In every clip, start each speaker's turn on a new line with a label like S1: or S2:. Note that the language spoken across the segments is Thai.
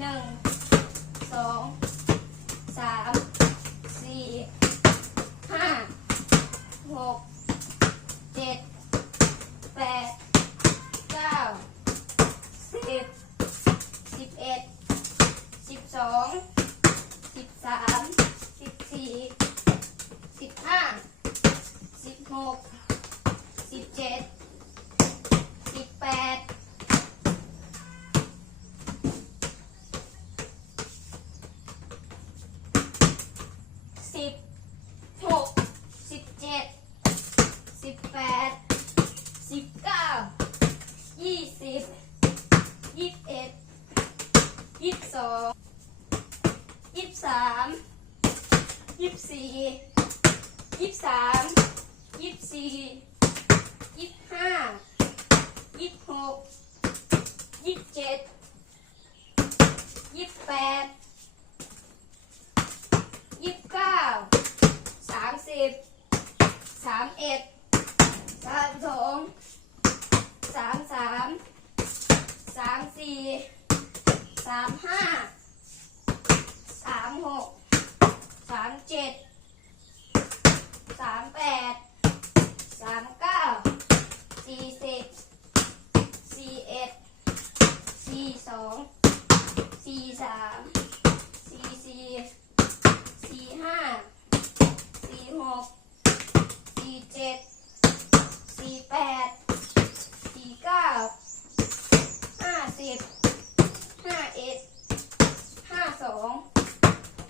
S1: หนึ่งสองสามสี่ห้าหกเจ็ดแปดเก้าสิบสิบเอ็ดสิบสองสิบสามสิบสี่สิบห้าสิบหกสิบเจ็ดสิบแปด สิบหกสิบเจ็ดสิบแปดสิบเก้ายี่สิบยี่สิบเอ็ด ยี่สิบสองยี่สิบสามยี่สิบสี่ยี่สิบสามยี่สิบสี่ยี่สิบห้ายี่สิบหกยี่สิบเจ็ดยี่สิบแปดยี่สิบเก้าสามสิบสามเอ็ดสามสองสามสามสามสี่ สามห้าสามหกสามเจ็ดสามแปดสามเก้าสี่สิบสี่เอ็ดสี่สองสี่สามสี่สี่ สี่ห้า สี่หก สี่เจ็ด สี่แปด สี่เก้า ห้าสิบ ห้าเอ็ด ห้าสอง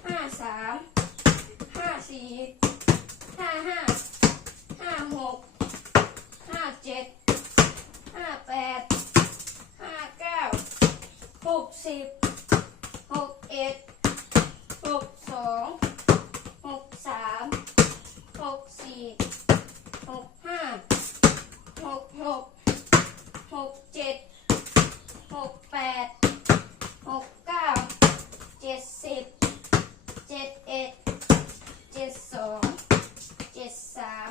S1: ห้าสาม ห้าสี่ ห้าห้าห้าหกห้าเจ็ดห้าแปดห้าเก้าหกสิบ หกเอ็ด หกสองหกสามหกสี่หกห้าหกหกหกเจ็ดหกแปดหกเก้าเจ็ดสิบเจ็ดเอ็ดเจ็ดสองเจ็ดสาม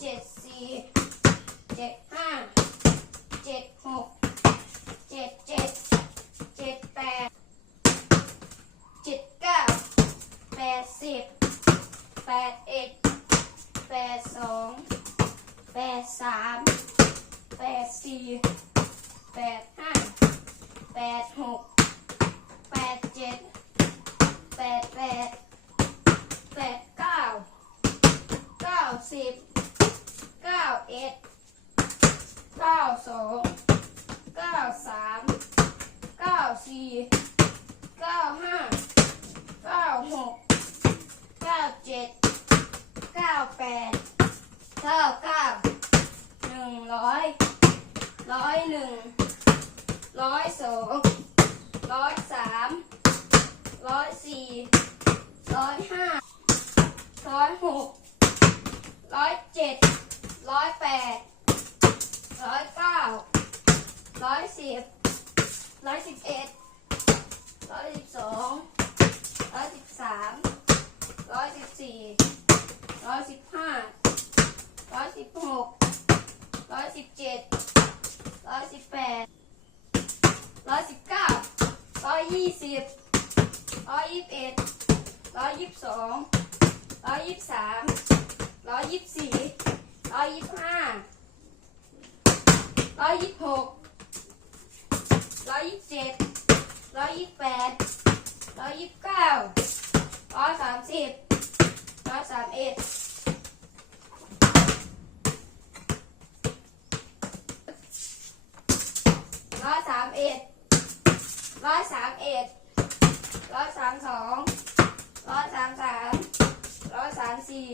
S1: เจ็ดสี่เจ็ดห้าเจ็ดหกเจ็ดเจ็ดเจ็ดแปด เจ็ดเก้าแปดสิบแปดเอ็ดแปดสองแปด สามแปดสี่แปดห้าแปดหกแปดเจ็ดแปดแปดแปดเก้าเก้าสิบเก้าเอ็ดเก้าสองเก้าสามเก้าสี่เก้าห้าเก้าหกเก้าเจ็ดเก้าแปดเก้าเก้า งร้อยร้อยหนึ่งร้อยสองร้อยสามร้อยสี่ร้อยห้าร้อยหกร้อยเจ็ดร้อยแปดร้อยเก้าร้อยสิบร้อยสิบเอ็ดร้อยสิบสองร้อยสิบสามร้อยสิบสี่ร้อยสิบห้าร้อยสิบหก ร้อยสิบเจ็ดร้อยสิบแปดร้อยสิบเก้าร้อยยี่สิบร้อยยี่สิบเอ็ดร้อยยี่สิบสองร้อยยี่สิบสามร้อยยี่สิบสี่ร้อยยี่สิบห้าร้อยยี่สิบหกร้อยยี่สิบเจ็ดร้อยยี่สิบแปดร้อยยี่สิบเก้าร้อยสามสิบร้อยสามเอ็ด เอ็ดร้อยสามสองร้อยสามสามร้อยสามสี่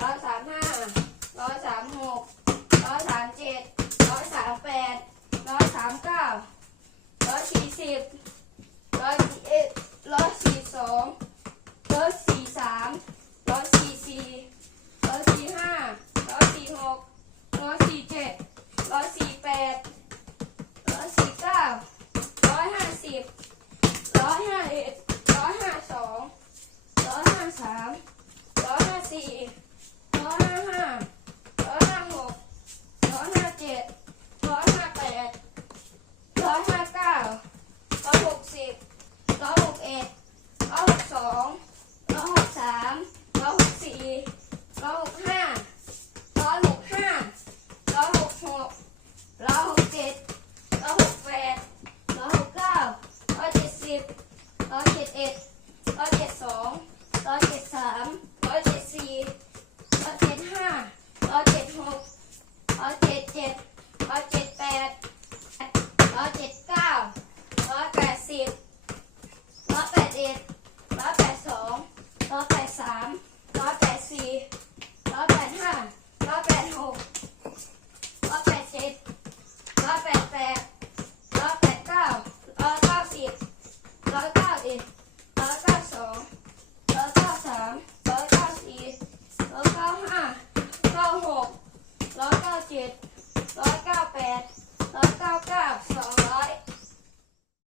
S1: ร้อยสามห้าร้อยสามหกร้อยสามเจ็ดร้อยสามแปดร้อยสามเก้าร้อยสี่สิบามร้อยหกสี่ร้อยหกห้าร้อยหกห้าร้อยหกหกร้อยหกเจ็ดร้อยหกแปดร้อยหกเก้าร้อยเจ็ดสิบร้อยเจ็ดเอ็ดร้อยเจ็ดสองร้อยเจ็ดสามร้อยเจ็ดสี่ร้อยเจ็ดห้าร้อยเจ็ดหก